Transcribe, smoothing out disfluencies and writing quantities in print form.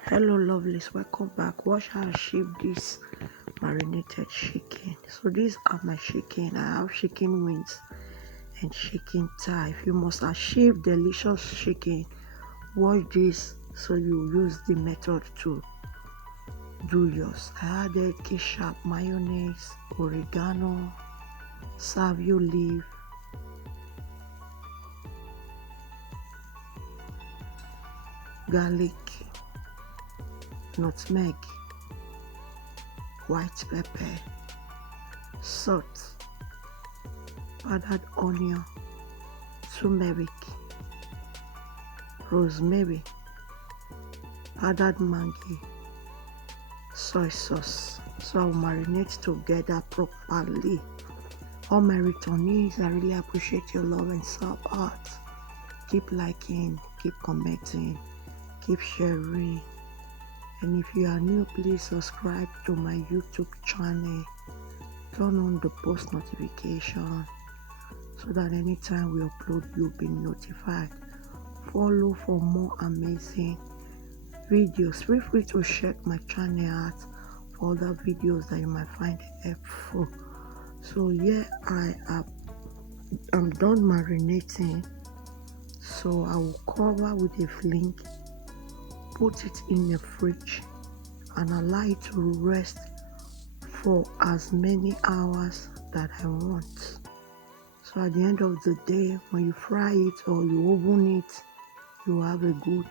Hello lovelies, welcome back. Watch how I shape this marinated chicken. So these are my chicken. I have chicken wings and chicken thigh. If you must achieve delicious chicken, watch this so you use the method to do yours. I added ketchup, mayonnaise, oregano, salvia leaf, garlic, nutmeg, white pepper, salt, powdered onion, turmeric, rosemary, powdered maggi, soy sauce. So I'll marinate together properly. All my returnees, I really appreciate your love and support. Keep liking, keep commenting, keep sharing. And if you are new, please subscribe to my YouTube channel. Turn on the post notification so that anytime we upload, you'll be notified. Follow for more amazing videos. Feel free to check my channel out for other videos that you might find helpful. So yeah, I'm done marinating. So I will cover with a fling, put it in the fridge and allow it to rest for as many hours that I want. So at the end of the day, when you fry it or you oven it, you have a good